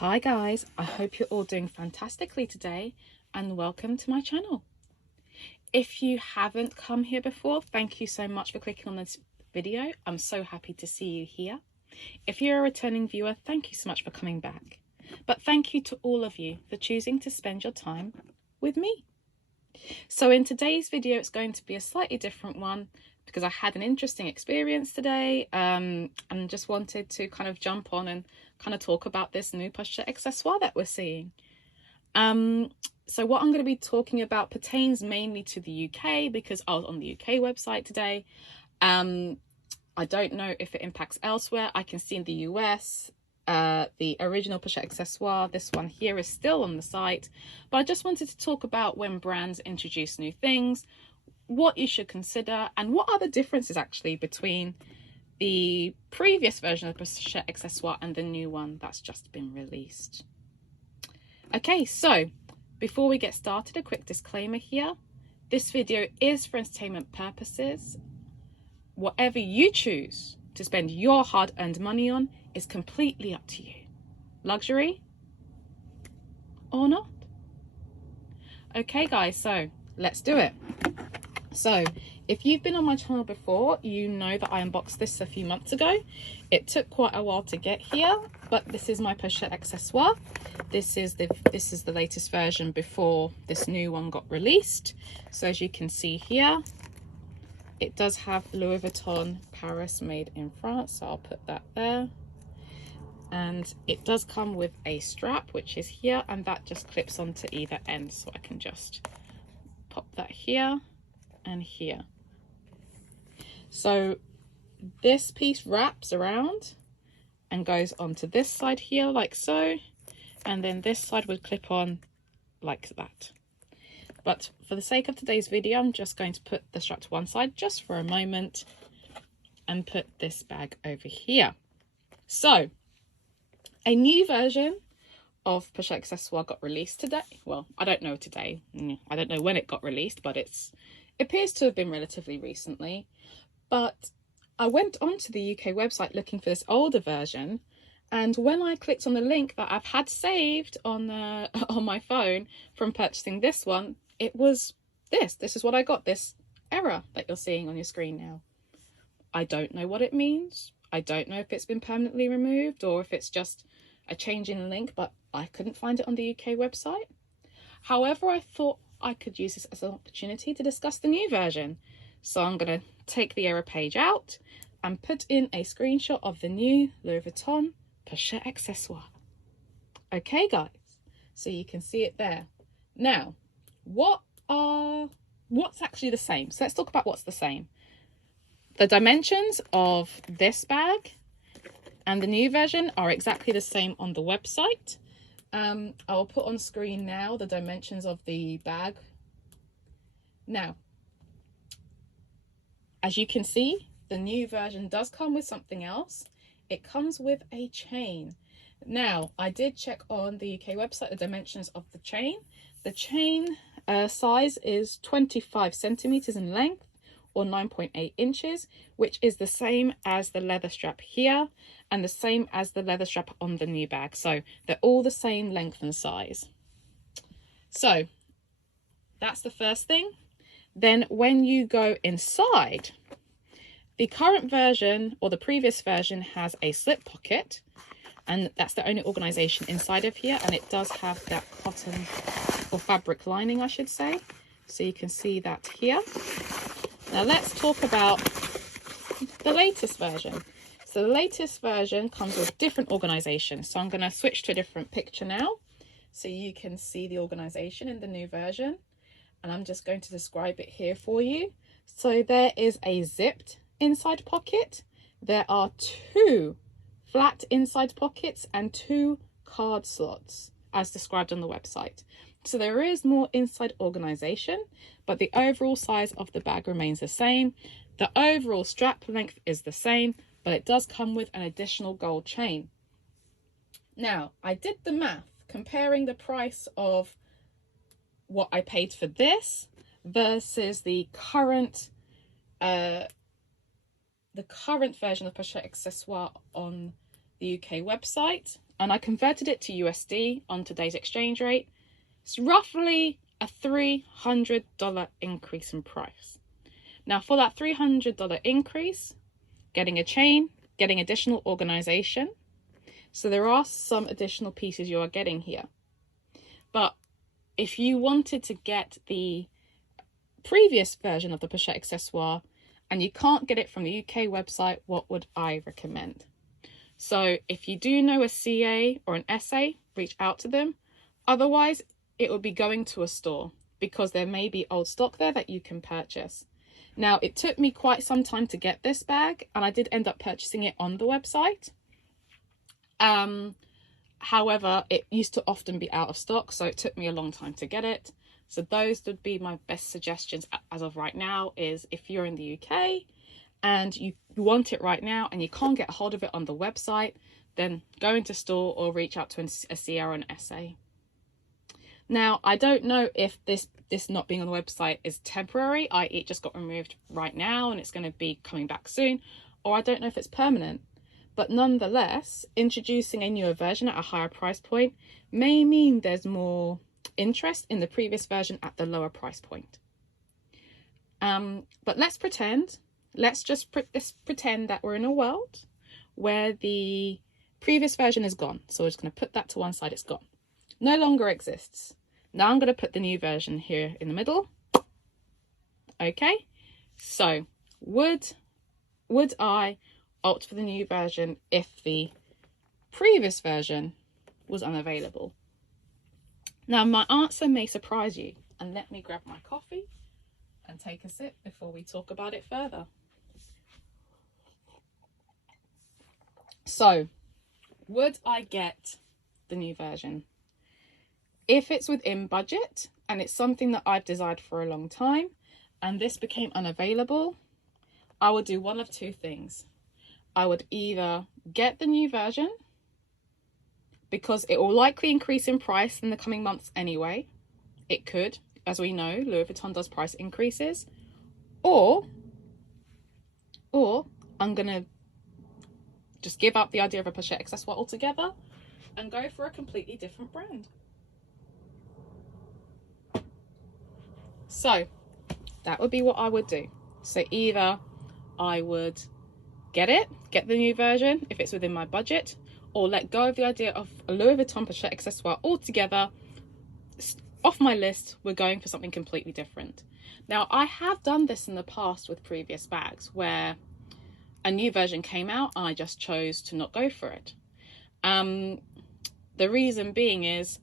Hi guys, I hope you're all doing fantastically today and welcome to my channel. If you haven't come here before, thank you so much for clicking on this video. I'm so happy to see you here. If you're a returning viewer, thank you so much for coming back. But thank you to all of you for choosing to spend your time with me. So in today's video, it's going to be a slightly different one because I had an interesting experience today and just wanted to kind of jump on and kind of talk about this new Pochette accessoire that we're seeing. So what I'm going to be talking about pertains mainly to the UK because I was on the UK website today. I don't know if it impacts elsewhere. I can see in the US, the original Pochette accessoire, this one here, is still on the site. But I just wanted to talk about when brands introduce new things, what you should consider, and what are the differences actually between the previous version of Pochette accessoire and the new one that's just been released. Okay, so before we get started, a quick disclaimer here. This video is for entertainment purposes. Whatever you choose to spend your hard-earned money on is completely up to you. Luxury or not? Okay guys, so let's do it. So if you've been on my channel before, you know that I unboxed this a few months ago. It took quite a while to get here, but this is my Pochette accessoire. This is the latest version before this new one got released. So as you can see here, it does have Louis Vuitton Paris made in France, so I'll put that there. And it does come with a strap, which is here, and that just clips onto either end, so I can just pop that here and here. So this piece wraps around and goes onto this side here like so, and then this side would clip on like that. But for the sake of today's video, I'm just going to put the strap to one side just for a moment and put this bag over here. So a new version of Pochette accessoire got released today. Well, I don't know today. I don't know when it got released, but it appears to have been relatively recently. But I went onto the UK website looking for this older version, and when I clicked on the link that I've had saved on my phone from purchasing this one, it was this. This is what I got, this error that you're seeing on your screen now. I don't know what it means. I don't know if it's been permanently removed or if it's just a change in link, but I couldn't find it on the UK website. However, I thought I could use this as an opportunity to discuss the new version. So I'm going to take the error page out and put in a screenshot of the new Louis Vuitton Pochette accessoire. Okay guys, so you can see it there. Now, what's actually the same? So let's talk about what's the same. The dimensions of this bag and the new version are exactly the same on the website. I will put on screen now the dimensions of the bag. Now, as you can see, the new version does come with something else. It comes with a chain. Now, I did check on the UK website the dimensions of the chain. The chain size is 25 centimeters in length, or 9.8 inches, which is the same as the leather strap here and the same as the leather strap on the new bag. So they're all the same length and size. So that's the first thing. Then when you go inside, the current version or the previous version has a slip pocket, and that's the only organization inside of here, and it does have that cotton or fabric lining, I should say. So you can see that here. Now let's talk about the latest version. So the latest version comes with different organization. So I'm going to switch to a different picture now so you can see the organization in the new version. And I'm just going to describe it here for you. So there is a zipped inside pocket. There are 2 flat inside pockets and 2 card slots as described on the website. So there is more inside organization, but the overall size of the bag remains the same. The overall strap length is the same, but it does come with an additional gold chain. Now, I did the math comparing the price of what I paid for this versus the current version of Pochette accessoire on the UK website. and I converted it to USD on today's exchange rate. It's roughly a $300 increase in price. Now for that $300 increase, getting a chain, getting additional organization. So there are some additional pieces you are getting here. But if you wanted to get the previous version of the Pochette accessoire and you can't get it from the UK website, what would I recommend? So if you do know a CA or an SA, reach out to them. Otherwise, it will be going to a store because there may be old stock there that you can purchase. Now, it took me quite some time to get this bag, and I did end up purchasing it on the website. However, it used to often be out of stock, so it took me a long time to get it. So those would be my best suggestions as of right now, is if you're in the UK and you want it right now and you can't get a hold of it on the website, then go into store or reach out to a CA or an SA. Now, I don't know if this not being on the website is temporary, i.e. it just got removed right now and it's going to be coming back soon, or I don't know if it's permanent. But nonetheless, introducing a newer version at a higher price point may mean there's more interest in the previous version at the lower price point. But let's just pretend that we're in a world where the previous version is gone. So we're just going to put that to one side, it's gone. No longer exists. Now I'm going to put the new version here in the middle. Okay, so would I opt for the new version if the previous version was unavailable? Now my answer may surprise you, and let me grab my coffee and take a sip before we talk about it further. So would I get the new version? If it's within budget and it's something that I've desired for a long time and this became unavailable, I would do one of two things. I would either get the new version because it will likely increase in price in the coming months anyway. It could, as we know, Louis Vuitton does price increases. Or I'm going to just give up the idea of a Pochette accessoire altogether and go for a completely different brand. So that would be what I would do. So either I would get the new version if it's within my budget, or let go of the idea of a Louis Vuitton Pochette accessoire altogether. Off my list, we're going for something completely different. Now, I have done this in the past with previous bags where a new version came out and I just chose to not go for it. The reason being is,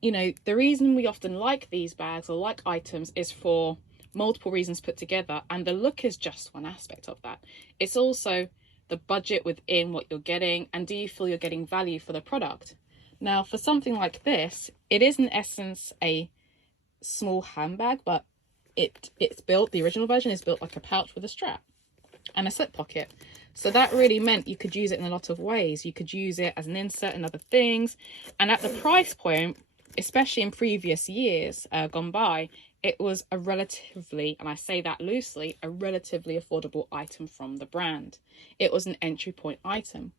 you know, the reason we often like these bags or like items is for multiple reasons put together, and the look is just one aspect of that. It's also the budget within what you're getting, and do you feel you're getting value for the product? Now, for something like this, it is in essence a small handbag, but it's built, the original version is built like a pouch with a strap and a slip pocket. So that really meant you could use it in a lot of ways. You could use it as an insert and other things. And at the price point, especially in previous years gone by, it was a relatively, and I say that loosely, a relatively affordable item from the brand. It was an entry point item.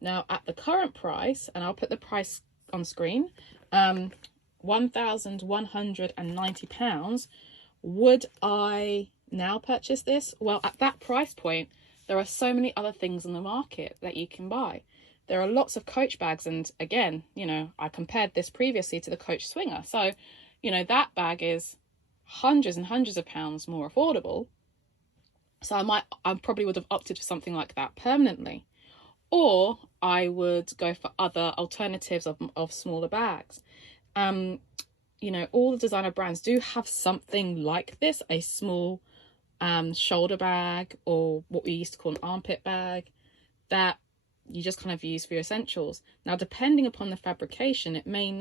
Now at the current price, and I'll put the price on screen, £1,190, would I now purchase this? Well, at that price point, there are so many other things in the market that you can buy. There are lots of Coach bags, and again, you know, I compared this previously to the Coach Swinger. So, you know, that bag is hundreds and hundreds of pounds more affordable. So I probably would have opted for something like that permanently. Or I would go for other alternatives of smaller bags. You know, all the designer brands do have something like this, a small shoulder bag, or what we used to call an armpit bag, that you just kind of use for your essentials. Now, depending upon the fabrication, it may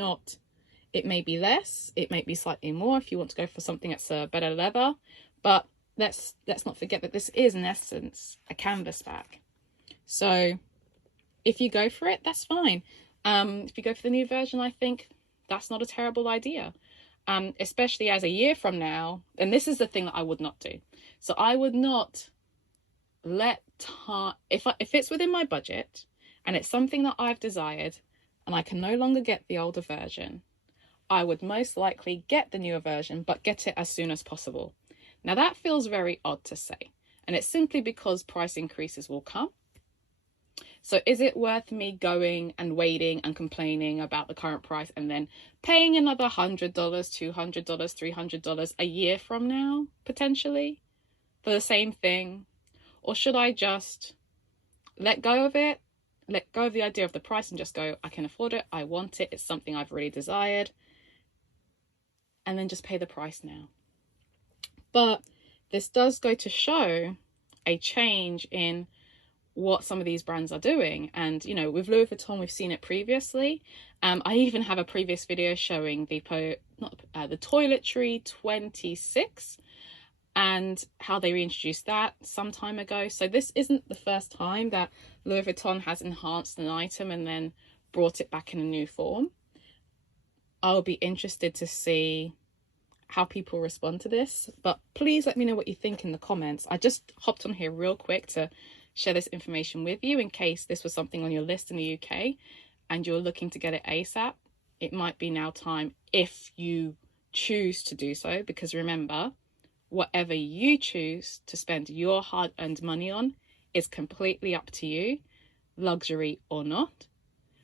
be less, it may be slightly more if you want to go for something that's a better leather, but let's not forget that this is in essence a canvas bag. So if you go for it, that's fine. If you go for the new version, I think that's not a terrible idea, especially as a year from now. And this is the thing that I would not do. So I would not let time, if it's within my budget and it's something that I've desired and I can no longer get the older version, I would most likely get the newer version, but get it as soon as possible. Now that feels very odd to say, and it's simply because price increases will come. So is it worth me going and waiting and complaining about the current price and then paying another $100, $200, $300 a year from now, potentially, for the same thing? Or should I just let go of it, let go of the idea of the price and just go, I can afford it, I want it, it's something I've really desired, and then just pay the price now? But this does go to show a change in what some of these brands are doing. And, you know, with Louis Vuitton, we've seen it previously. I even have a previous video showing the Toiletry 26 and how they reintroduced that some time ago. So this isn't the first time that Louis Vuitton has enhanced an item and then brought it back in a new form. I'll be interested to see how people respond to this, but please let me know what you think in the comments. I just hopped on here real quick to share this information with you in case this was something on your list in the UK and you're looking to get it ASAP. It might be now time if you choose to do so, because remember, whatever you choose to spend your hard-earned money on is completely up to you, luxury or not.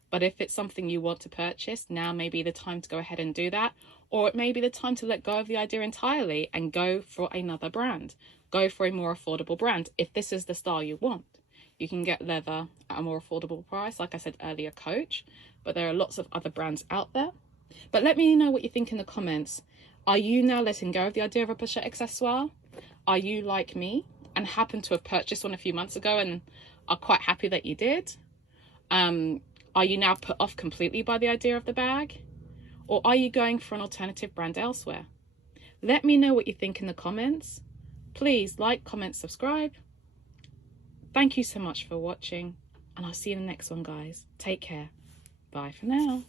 But if it's something you want to purchase, now may be the time to go ahead and do that. Or it may be the time to let go of the idea entirely and go for another brand. Go for a more affordable brand. If this is the style you want, you can get leather at a more affordable price. Like I said earlier, Coach, but there are lots of other brands out there. But let me know what you think in the comments. Are you now letting go of the idea of a Pochette accessoire? Are you like me and happened to have purchased one a few months ago and are quite happy that you did? Are you now put off completely by the idea of the bag? Or are you going for an alternative brand elsewhere? Let me know what you think in the comments. Please like, comment, subscribe. Thank you so much for watching, and I'll see you in the next one, guys. Take care. Bye for now.